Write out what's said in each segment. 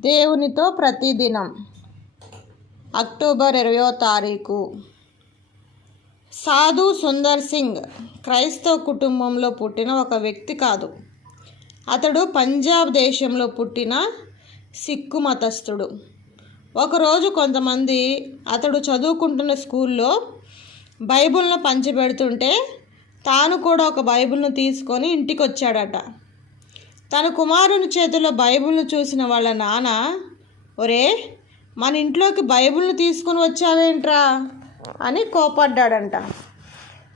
దేవునితో ప్రతిదినం. అక్టోబర్ ఇరవయో తారీఖు. సాధు సుందర్ సింగ్ క్రైస్తవ కుటుంబంలో పుట్టిన ఒక వ్యక్తి కాదు. అతడు పంజాబ్ దేశంలో పుట్టిన సిక్కు మతస్థుడు. ఒకరోజు కొంతమంది అతడు చదువుకుంటున్న స్కూల్లో బైబిల్ను పంచిపెడుతుంటే తాను కూడా ఒక బైబిల్ను తీసుకొని ఇంటికి వచ్చాడట తన కుమారుని చేతిలో బైబిల్ను చూసిన వాళ్ళ నాన్న ఒరే మన ఇంట్లోకి బైబిల్ను తీసుకుని వచ్చావేంట్రా? అని కోపడ్డాడంట.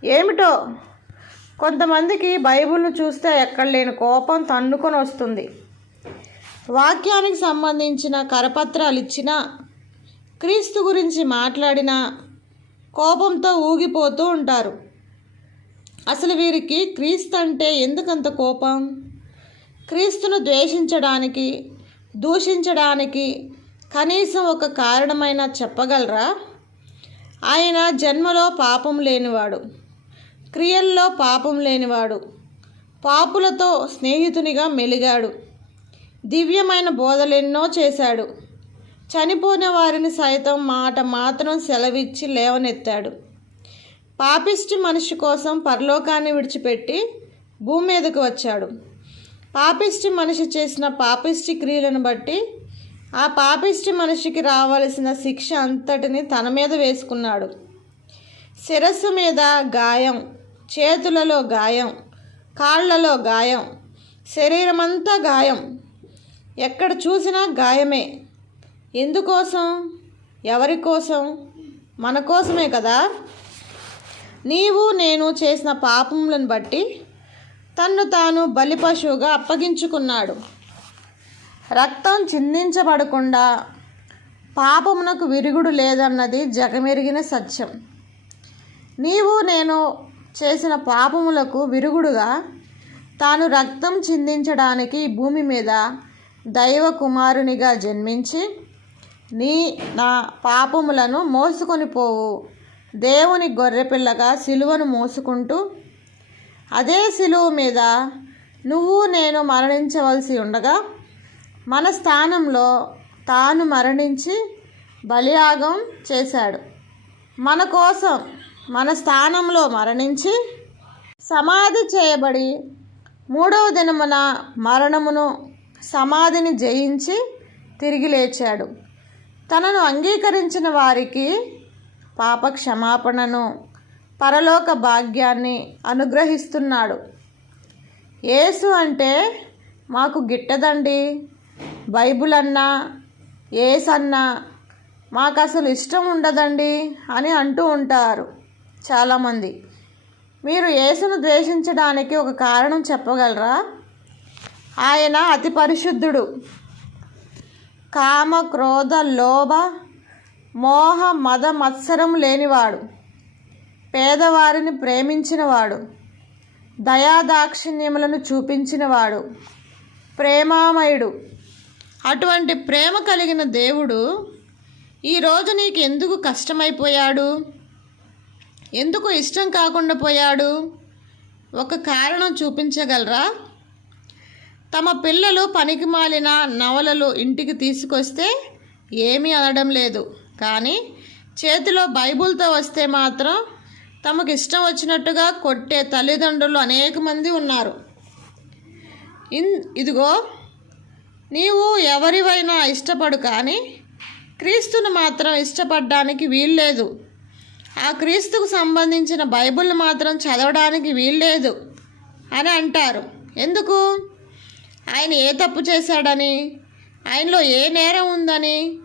ఏమిటో? కొంతమందికి బైబిల్ను చూస్తే ఎక్కడ లేని కోపం తన్నుకొని వస్తుంది. వాక్యానికి సంబంధించిన కరపత్రాలు ఇచ్చినా క్రీస్తు గురించి మాట్లాడినా కోపంతో ఊగిపోతూ ఉంటారు. అసలు వీరికి క్రీస్తు అంటే ఎందుకంత కోపం? క్రీస్తును ద్వేషించడానికి దూషించడానికి కనీసం ఒక కారణమైనా చెప్పగలరా? ఆయన జన్మలో పాపం లేనివాడు క్రియల్లో పాపం లేనివాడు పాపులతో స్నేహితునిగా మెలిగాడు దివ్యమైన బోధలెన్నో చేశాడు చనిపోయిన వారిని సైతం మాట మాత్రం సెలవిచ్చి లేవనెత్తాడు. పాపిష్టి మనిషి కోసం పరలోకాన్ని విడిచిపెట్టి భూమి మీదకు వచ్చాడు. పాపిష్టి మనిషి చేసిన పాపిష్టి క్రియలను బట్టి ఆ పాపిష్టి మనిషికి రావలసిన శిక్ష అంతటిని తన మీద వేసుకున్నాడు. శిరస్సు మీద గాయం చేతులలో గాయం కాళ్ళలో గాయం శరీరమంతా గాయం. ఎక్కడ చూసినా గాయమే. ఎందుకోసం? ఎవరి కోసం? మన కోసమే కదా. నీవు నేను చేసిన పాపములను బట్టి తన్ను తాను బలిపశువుగా అప్పగించుకున్నాడు. రక్తం చిందించబడకుండా పాపమునకు విరుగుడు లేదన్నది జగమెరిగిన సత్యం. నీవు నేను చేసిన పాపములకు విరుగుడుగా తాను రక్తం చిందించడానికి భూమి మీద దైవ కుమారునిగా జన్మించి నీ నా పాపములను మోసుకొని పోవు. దేవుని గొర్రెపిల్లగా సిలువను మోసుకుంటూ అదే సిలువ మీద నువ్వు నేను మరణించవలసి ఉండగా మన స్థానంలో తాను మరణించి బలియాగం చేశాడు. మన కోసం మన స్థానంలో మరణించి సమాధి చేయబడి మూడవ దినమున మరణమును సమాధిని జయించి తిరిగి లేచాడు. తనను అంగీకరించిన వారికి పాప క్షమాపణను పరలోక భాగ్యాన్ని అనుగ్రహిస్తున్నాడు. యేసు అంటే మాకు గిట్టదండి. బైబుల్ అన్నా ఏసన్నా మాకు అసలు ఇష్టం ఉండదండి అని అంటూ ఉంటారు చాలామంది. మీరు యేసును ద్వేషించడానికి ఒక కారణం చెప్పగలరా? ఆయన అతి పరిశుద్ధుడు. కామ క్రోధ లోభ మోహ మద మత్సరం లేనివాడు. పేదవారిని ప్రేమించినవాడు దయాదాక్షిణ్యములను చూపించినవాడు ప్రేమామయుడు. అటువంటి ప్రేమ కలిగిన దేవుడు ఈరోజు నీకు ఎందుకు కష్టమైపోయాడు? ఎందుకు ఇష్టం కాకుండా పోయాడు? ఒక కారణం చూపించగలరా? తమ పిల్లలు పనికిమాలిన నవలలు ఇంటికి తీసుకొస్తే ఏమీ అనడం లేదు. కానీ చేతిలో బైబుల్తో వస్తే మాత్రం తమకు ఇష్టం వచ్చినట్టుగా కొట్టే తల్లిదండ్రులు అనేక మంది ఉన్నారు. ఇన్ ఇదిగో నీవు ఎవరివైనా ఇష్టపడు కానీ క్రీస్తును మాత్రం ఇష్టపడడానికి వీల్లేదు. ఆ క్రీస్తుకు సంబంధించిన బైబుల్ మాత్రం చదవడానికి వీల్లేదు అని అంటారు. ఎందుకు? ఆయన ఏ తప్పు చేశాడని? ఆయనలో ఏ నేరం ఉందని?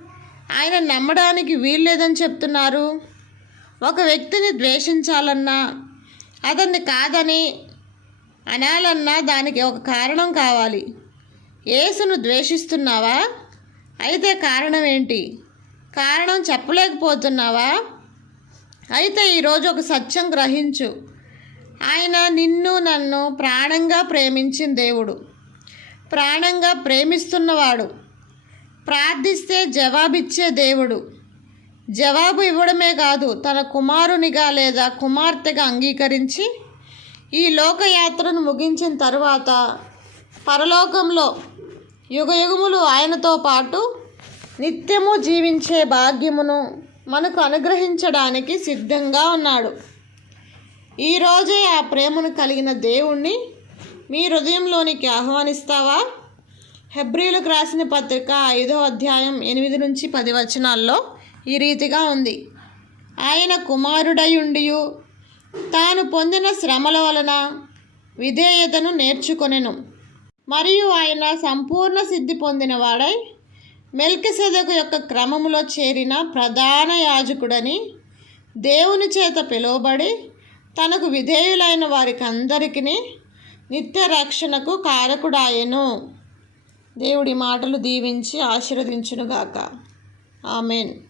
ఆయన నమ్మడానికి వీల్లేదని చెప్తున్నారు. ఒక వ్యక్తిని ద్వేషించాలన్నా అతన్ని కాదని అనాలన్నా దానికి ఒక కారణం కావాలి. యేసును ద్వేషిస్తున్నావా? అయితే కారణం ఏంటి? కారణం చెప్పలేకపోతున్నావా? అయితే ఈరోజు ఒక సత్యం గ్రహించు. ఆయన నిన్ను నన్ను ప్రాణంగా ప్రేమించిన దేవుడు. ప్రాణంగా ప్రేమిస్తున్నవాడు. ప్రార్థిస్తే జవాబిచ్చే దేవుడు. జవాబు ఇవ్వడమే కాదు తన కుమారునిగా లేదా కుమార్తెగా అంగీకరించి ఈ లోకయాత్రను ముగించిన తరువాత పరలోకంలో యుగయుగములు ఆయనతో పాటు నిత్యము జీవించే భాగ్యమును మనకు అనుగ్రహించడానికి సిద్ధంగా ఉన్నాడు. ఈరోజే ఆ ప్రేమను కలిగిన దేవుణ్ణి మీ హృదయంలోనికి ఆహ్వానిస్తావా? హెబ్రిలకు రాసిన పత్రిక ఐదో అధ్యాయం ఎనిమిది నుంచి పది వచనాల్లో ఈ రీతిగా ఉంది. ఆయన కుమారుడయుండియు. తాను పొందిన శ్రమల వలన విధేయతను నేర్చుకొనెను. మరియు ఆయన సంపూర్ణ సిద్ధి పొందినవాడై మెల్కిసెదకు యొక్క క్రమములో చేరిన ప్రధాన యాజకుడని దేవుని చేత పిలువబడి తనకు విధేయులైన వారికి అందరికీ నిత్య రక్షణకు కారకుడాయెను. దేవుడి మాటలు దీవించి ఆశీర్వదించునుగాక. ఆమెన్.